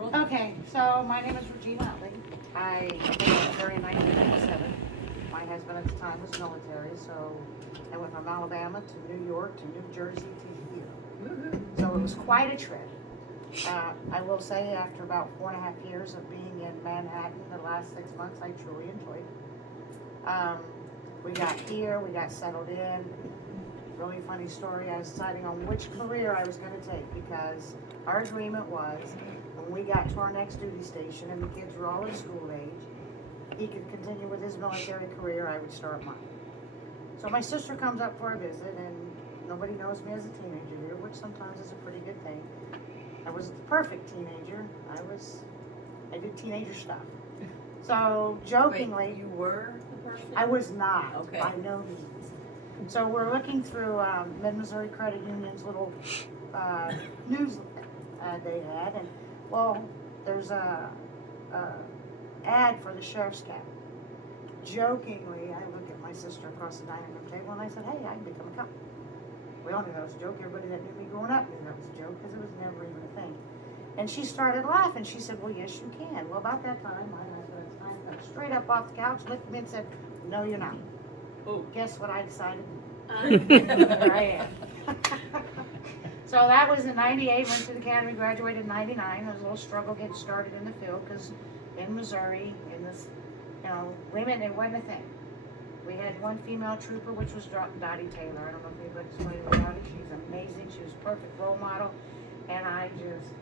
Okay, so my name is Regina Utley. I came to Missouri in 1997. My husband at the time was military, so I went from Alabama to New York to New Jersey to here. So it was quite a trip. I will say after about 4.5 years of being in Manhattan, the last 6 months I truly enjoyed. We got here, we got settled in. Really funny story, I was deciding on which career I was going to take because our agreement was when we got to our next duty station and the kids were all in school age, he could continue with his military career, I would start mine. So my sister comes up for a visit and nobody knows me as a teenager here, which sometimes is a pretty good thing. I was the perfect teenager. I did teenager stuff. So jokingly, Wait, you were the person? I was not. Okay. By no means. So we're looking through Mid-Missouri Credit Union's little news they had, and well, there's a ad for the sheriff's cabin. Jokingly, I look at my sister across the dining room table and I said, "Hey, I can become a cop." We all knew that was a joke. Everybody that knew me growing up knew that was a joke because it was never even a thing. And she started laughing. She said, "Well, yes, you can." Well, about that time, my husband at the time got straight up off the couch, looked at me and said, "No, you're not." Oh. Guess what I decided? Here I am. So that was in 98, went to the academy, graduated in 99. There was a little struggle getting started in the field because in Missouri, in this, women, it wasn't a thing. We had one female trooper, which was Dottie Taylor. I don't know if anybody's familiar with Dottie. She's amazing. She was a perfect role model. And I just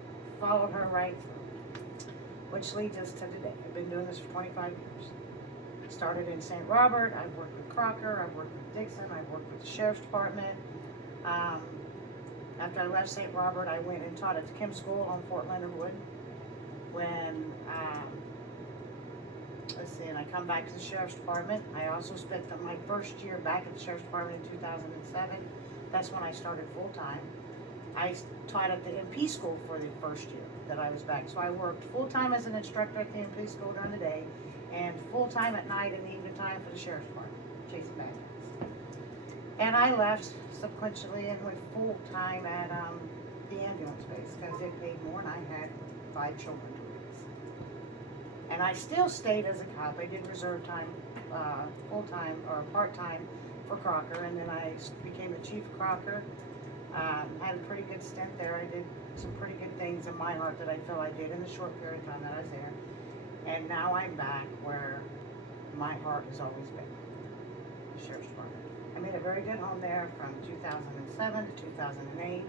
followed her right through, which leads us to today. I've been doing this for 25 years. Started in St. Robert. I've worked with Crocker. I've worked with Dixon. I've worked with the Sheriff's Department. After I left St. Robert, I went and taught at the Kim School on Fort Leonard Wood. When, and I come back to the Sheriff's Department. I also spent my first year back at the Sheriff's Department in 2007. That's when I started full-time. I taught at the MP School for the first year that I was back. So I worked full-time as an instructor at the MP School during the day and full-time at night and evening time for the Sheriff's Department, chasing bad guys. And I left sequentially and went full-time at the ambulance base because it paid more and I had 5 children to raise. And I still stayed as a cop. I did reserve time, full-time or part-time for Crocker, and then I became the chief of Crocker. Had a pretty good stint there. I did some pretty good things in my heart that I feel I did in the short period of time that I was there. And now I'm back where my heart has always been, the Sheriff's Department. I made a very good home there from 2007 to 2008.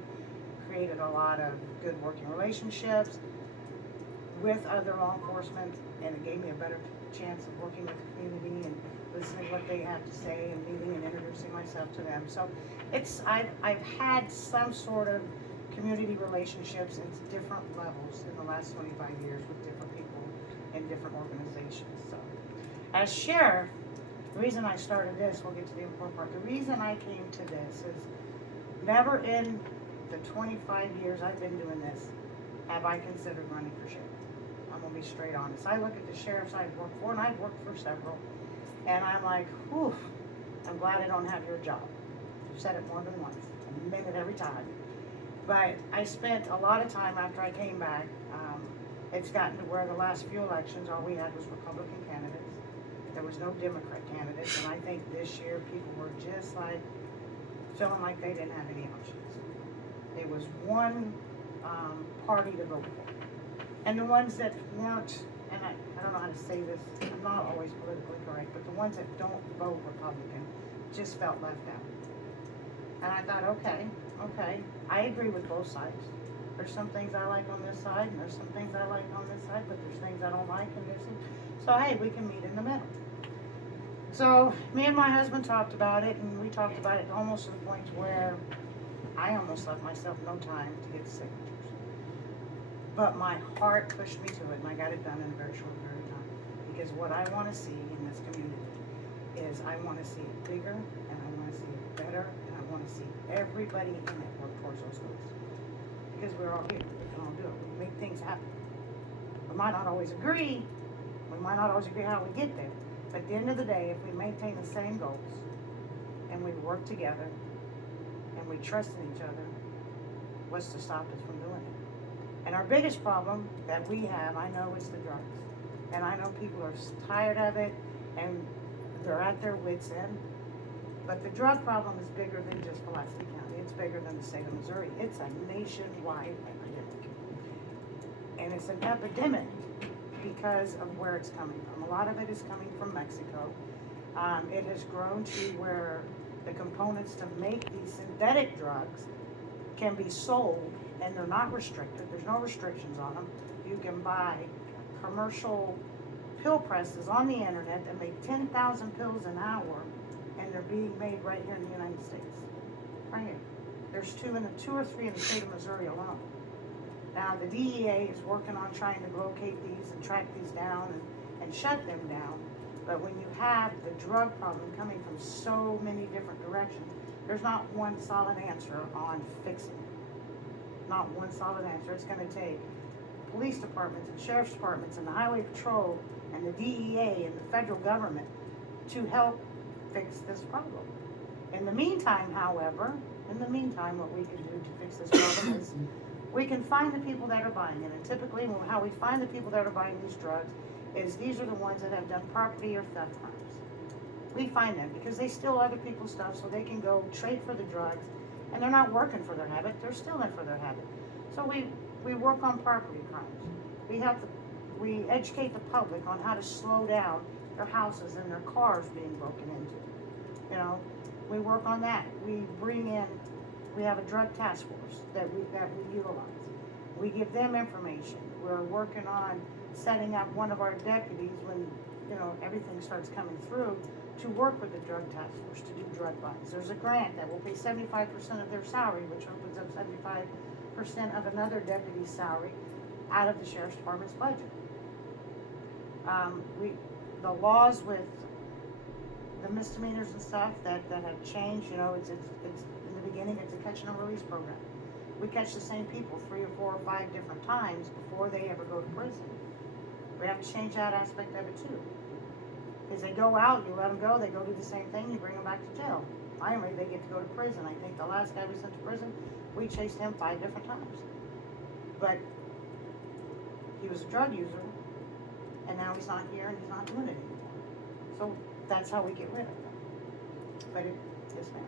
Created a lot of good working relationships with other law enforcement, and it gave me a better chance of working with the community and listening to what they have to say and meeting and introducing myself to them. So I've had some sort of community relationships in different levels in the last 25 years with different people in different organizations. So as sheriff, the reason I started this, we'll get to the important part, the reason I came to this is never in the 25 years I've been doing this have I considered running for sheriff. I'm going to be straight honest. I look at the sheriffs I've worked for, and I've worked for several, and I'm like, whew, I'm glad I don't have your job. I've said it more than once, a minute every time. But I spent a lot of time after I came back. It's gotten to where the last few elections, all we had was Republican candidates. There was no Democrat candidates, and I think this year people were just like feeling like they didn't have any options. There was one party to vote for. And the ones that weren't, and I don't know how to say this, I'm not always politically correct, but the ones that don't vote Republican just felt left out. And I thought, okay, I agree with both sides. There's some things I like on this side, and there's some things I like on this side, but there's things I don't like, and there's some, so hey, we can meet in the middle. So me and my husband talked about it, and we talked about it almost to the point where I almost left myself no time to get signatures. But my heart pushed me to it, and I got it done in a very short period of time. Because what I want to see in this community is I want to see it bigger, and I want to see it better, and I want to see everybody in it work towards those goals. Because we're all here, we can all do it. We make things happen. We might not always agree. We might not always agree how we get there. But at the end of the day, if we maintain the same goals, and we work together, and we trust in each other, what's to stop us from doing it? And our biggest problem that we have, I know, is the drugs. And I know people are tired of it and they're at their wits' end. But the drug problem is bigger than just Pulaski County. It's bigger than the state of Missouri. It's a nationwide epidemic. And it's an epidemic because of where it's coming from. A lot of it is coming from Mexico. It has grown to where the components to make these synthetic drugs can be sold, and they're not restricted. There's no restrictions on them. You can buy commercial pill presses on the internet that make 10,000 pills an hour, and they're being made right here in the United States. Right here. There's two or three in the state of Missouri alone. Now, the DEA is working on trying to locate these and track these down and shut them down. But when you have the drug problem coming from so many different directions, there's not one solid answer on fixing it. Not one solid answer. It's going to take police departments and sheriff's departments and the highway patrol and the DEA and the federal government to help fix this problem. In the meantime, however, what we can do to fix this problem is we can find the people that are buying it. And typically how we find the people that are buying these drugs is these are the ones that have done property or theft crimes. We find them because they steal other people's stuff so they can go trade for the drugs, and they're not working for their habit, they're stealing for their habit. So we work on property crimes. We educate the public on how to slow down their houses and their cars being broken into. You know, we work on that. We have a drug task force that we utilize. We give them information. We're working on setting up one of our deputies when, everything starts coming through to work with the drug task force to do drug buys. There's a grant that will pay 75% of their salary, which opens up 75% of another deputy's salary out of the sheriff's department's budget. The laws with the misdemeanors and stuff that have changed, it's in the beginning, it's a catch and release program. We catch the same people 3 or 4 or 5 different times before they ever go to prison. We have to change that aspect of it too. Because they go out, you let them go, they go do the same thing, you bring them back to jail. Finally, they get to go to prison. I think the last guy we sent to prison, we chased him 5 different times. But he was a drug user, and now he's not here and he's not doing it anymore. So that's how we get rid of them. But yes, ma'am.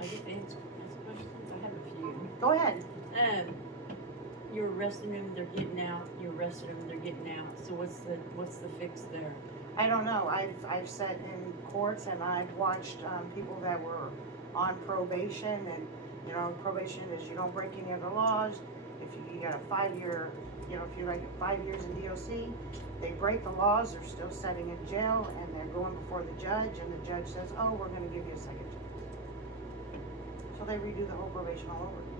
I get to answer questions. I have a few. Go ahead. You're arresting them, they're getting out. You're arresting them, they're getting out. So what's the fix there? I don't know. I've sat in courts and I've watched people that were on probation, and probation is you don't break any other laws. If you got a 5-year, if you're like 5 years in DOC, they break the laws, they're still sitting in jail, and they're going before the judge, and the judge says, "Oh, we're going to give you a second chance." So they redo the whole probation all over again.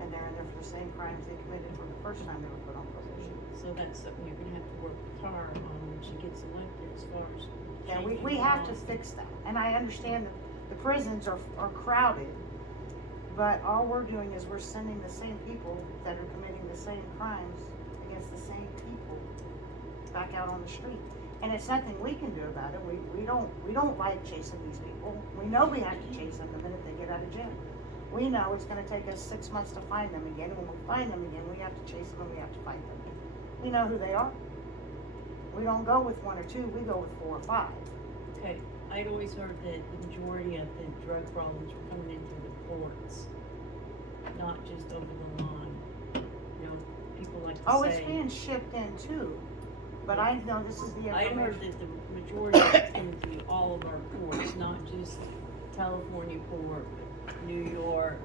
And they're in there for the same crimes they committed from the first time they were put on probation. So that's something you're gonna have to work with Tara on when she gets elected, as far as. Yeah, we have to fix that. And I understand that the prisons are crowded, but all we're doing is we're sending the same people that are committing the same crimes against the same people back out on the street. And it's nothing we can do about it. We don't like chasing these people. We know we have to chase them the minute they get out of jail. We know it's going to take us 6 months to find them again, and when we find them again, we have to chase them and we have to fight them. We know who they are. We don't go with 1 or 2, we go with 4 or 5. Okay, I'd always heard that the majority of the drug problems were coming in through the ports, not just over the line. People like to say. Oh, it's being shipped in too, but I know this is the I information. heard that the majority of it's coming through all of our ports, not just California port, New York,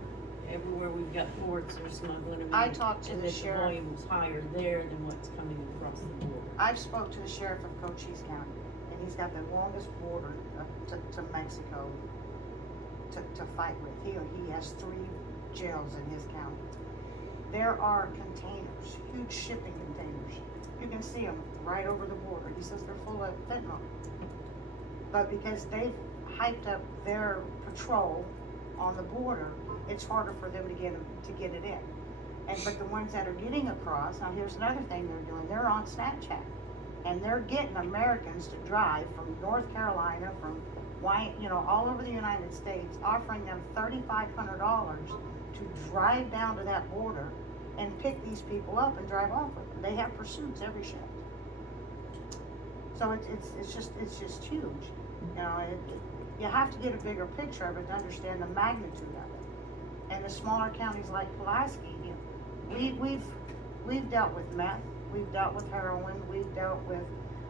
everywhere we've got ports, they're smuggling them in. I talked to and the that sheriff. the volume was higher there than what's coming across the border. I've spoke to the sheriff of Cochise County, and he's got the longest border to Mexico to fight with. He has 3 jails in his county. There are containers, huge shipping containers. You can see them right over the border. He says they're full of fentanyl. But because they've hyped up their patrol on the border, it's harder for them to get it in. But the ones that are getting across, now here's another thing they're doing. They're on Snapchat, and they're getting Americans to drive from North Carolina, from all over the United States, offering them $3,500 to drive down to that border and pick these people up and drive off with them. They have pursuits every shift. So it's just huge. You know, you have to get a bigger picture of it to understand the magnitude of it. And the smaller counties like Pulaski, you know, we've dealt with meth, we've dealt with heroin, we've dealt with,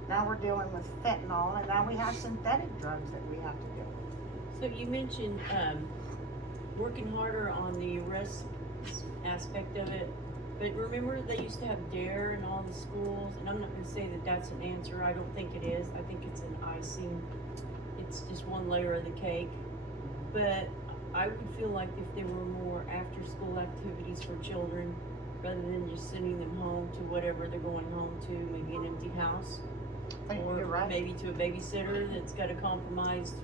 now we're dealing with fentanyl, and now we have synthetic drugs that we have to deal with. So you mentioned working harder on the arrest aspect of it, but remember they used to have DARE in all the schools, and I'm not going to say that that's an answer. I don't think it is. I think it's an icing. It's just one layer of the cake. But I would feel like if there were more after-school activities for children, rather than just sending them home to whatever they're going home to, maybe an empty house, or You're right. maybe to a babysitter that's got a compromised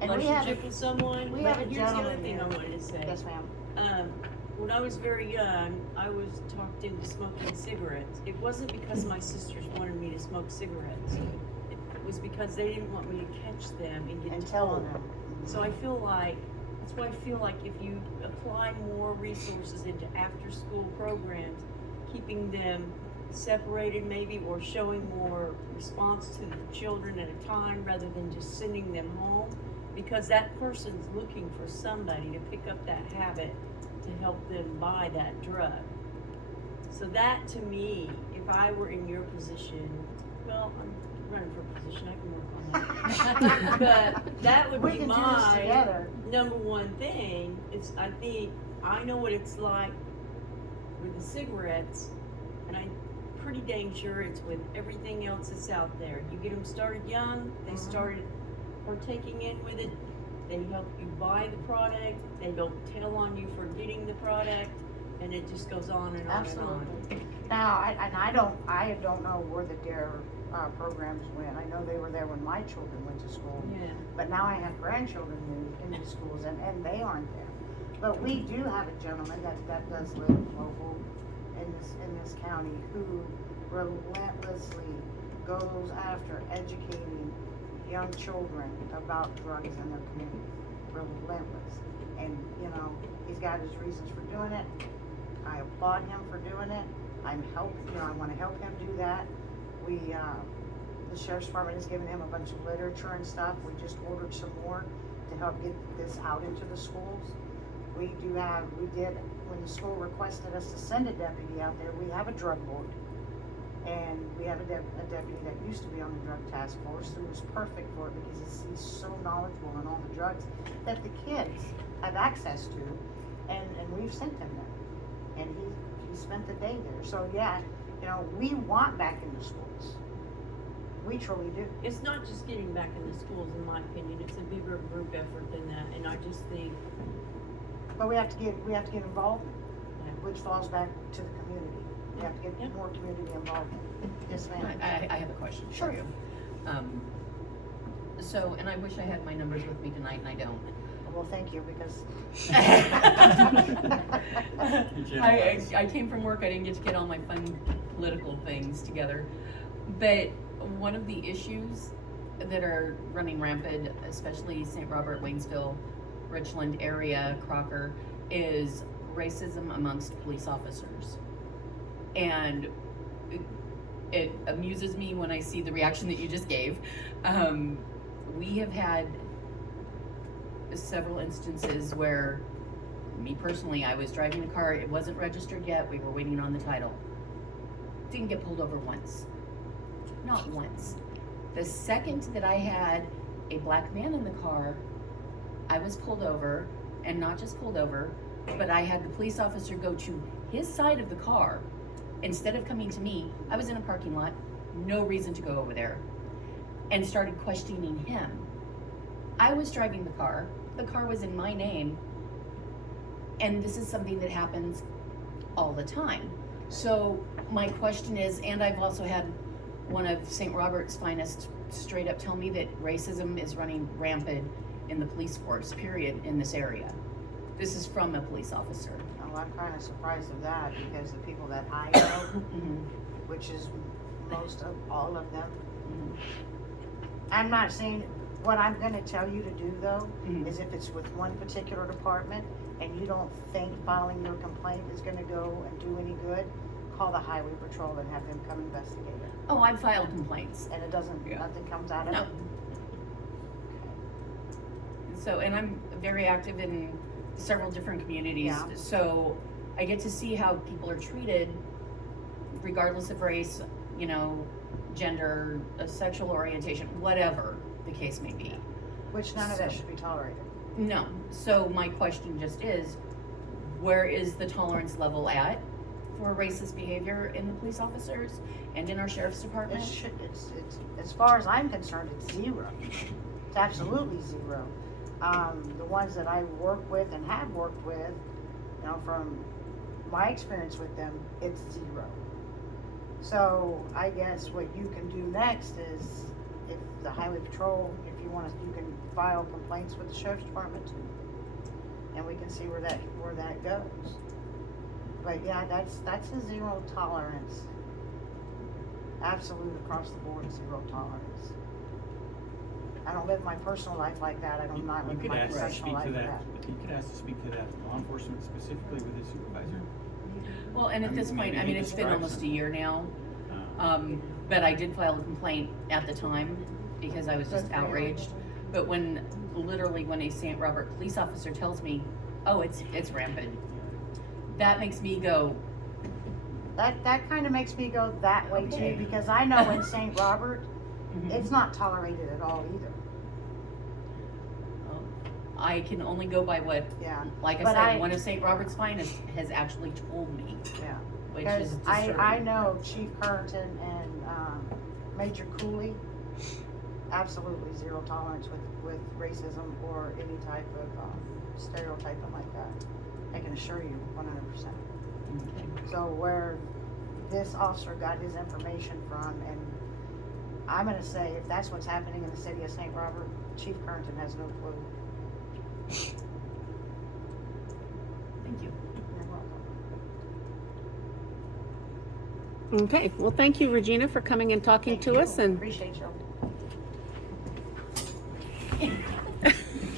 And relationship with someone. we have But a here's the other gentleman thing here. I wanted to say. Yes, ma'am. When I was very young, I was talked into smoking cigarettes. It wasn't because my sisters wanted me to smoke cigarettes. It was because they didn't want me to catch them and get And told. telling them. So I feel like, that's why I feel like if you apply more resources into after-school programs, keeping them separated maybe, or showing more response to the children at a time rather than just sending them home, because that person's looking for somebody to pick up that habit to help them buy that drug. So that, to me, if I were in your position, well, I'm running for a position, I can work on that. But that would We be can do this my together. number one thing, is I think, I know what it's like with the cigarettes, and I'm pretty dang sure it's with everything else that's out there. You get them started young, they started partaking in with it, they help you buy the product, they don't tell on you for getting the product, and it just goes on and on and on. Absolutely. Now, I don't know where the DARE programs went. I know they were there when my children went to school. Yeah. But now I have grandchildren in these schools, and they aren't there. But we do have a gentleman that does live local in this county who relentlessly goes after educating young children about drugs in their community. Relentless. And, you know, he's got his reasons for doing it. I applaud him for doing it. I want to help him do that. The Sheriff's Department has given him a bunch of literature and stuff. We just ordered some more to help get this out into the schools. We did, when the school requested us to send a deputy out there, we have a drug board. And we have a deputy that used to be on the drug task force who was perfect for it because he's so knowledgeable on all the drugs that the kids have access to, and we've sent him there. And he spent the day there. So yeah, you know, we want back in the schools. We truly do. It's not just getting back in the schools, in my opinion, it's a bigger group effort than that, and I just think. But we have to get involvement, which falls back to the community. We have to get more community involvement. Yes, ma'am. I have a question Sure. for you. So, and I wish I had my numbers with me tonight, and I don't. Well, thank you, because I came from work, I didn't get to get all my fun political things together. But one of the issues that are running rampant, especially St. Robert, Waynesville, Richland area, Crocker, is racism amongst police officers. And it amuses me when I see the reaction that you just gave. We have had several instances where, me personally, I was driving a car, it wasn't registered yet, we were waiting on the title. Didn't get pulled over once. Not once. The second that I had a black man in the car, I was pulled over, and not just pulled over, but I had the police officer go to his side of the car. Instead of coming to me, I was in a parking lot, no reason to go over there, and started questioning him. I was driving the car was in my name, and this is something that happens all the time. So my question is, and I've also had one of St. Robert's finest straight up tell me that racism is running rampant in the police force, period, in this area. This is from a police officer. oh, I'm kind of surprised of that, because the people that I know, which is most of all of them, I'm not saying, what I'm gonna tell you to do though, is if it's with one particular department, and you don't think filing your complaint is gonna go and do any good, call the highway patrol and have them come investigate it. Oh, I've filed complaints. And it doesn't, Yeah. nothing comes out of No. it? So, and I'm very active in several different communities, Yeah. so I get to see how people are treated regardless of race, you know, gender, sexual orientation, whatever the case may be. Which none of that So- should be tolerated. No, so my question just is, where is the tolerance level at for racist behavior in the police officers and in our sheriff's It department? should, it's, as far as I'm concerned, it's zero. It's absolutely zero. The ones that I work with and have worked with, you know, from my experience with them, it's zero. So I guess what you can do next is, if the highway patrol, if you wanna, you can file complaints with the sheriff's department too. And we can see where that goes. But yeah, that's a zero tolerance. Absolute across the board, zero tolerance. I don't live my personal life like that, I don't not You live could my ask to professional speak life to like that, that. you could ask to speak to that law enforcement specifically with his supervisor. Well, and at this point, Maybe I mean, he it's been describes almost a them. year now, Uh, but I did file a complaint at the time because I was just Good for you. outraged. But when a St. Robert police officer tells me, oh, it's rampant, that makes me go, That kinda makes me go that way Okay. too, because I know in St. Robert, mhm. it's not tolerated at all either, I can only go by what, yeah, like I But said, I- one of St. Robert's finest has actually told me, yeah. which is Because disturbing. I know Chief Currington and, Major Cooley, absolutely zero tolerance with racism or any type of, stereotyping like that. I can assure you, 100%. Okay. So where this officer got his information from, and I'm gonna say, if that's what's happening in the city of St. Robert, Chief Currington has no clue. Thank you. You're welcome. Okay, well, thank you, Regina, for coming and talking Thank to you. us, and Appreciate you.